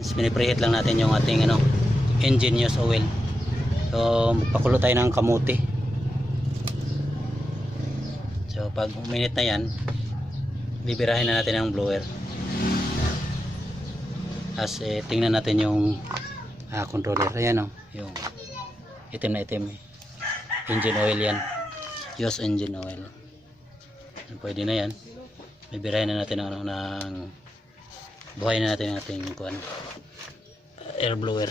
Pinipreheat lang natin yung ating engine use oil. So magpakulo tayo ng kamuti. So pag uminit na yan, bibirahin na natin ang blower. As tingnan natin yung controller. Ayan yung itim na itim. Engine oil yan. Use engine oil. Pwede na yan. Bibirahin na natin ng buhayin na natin ang ating air blower.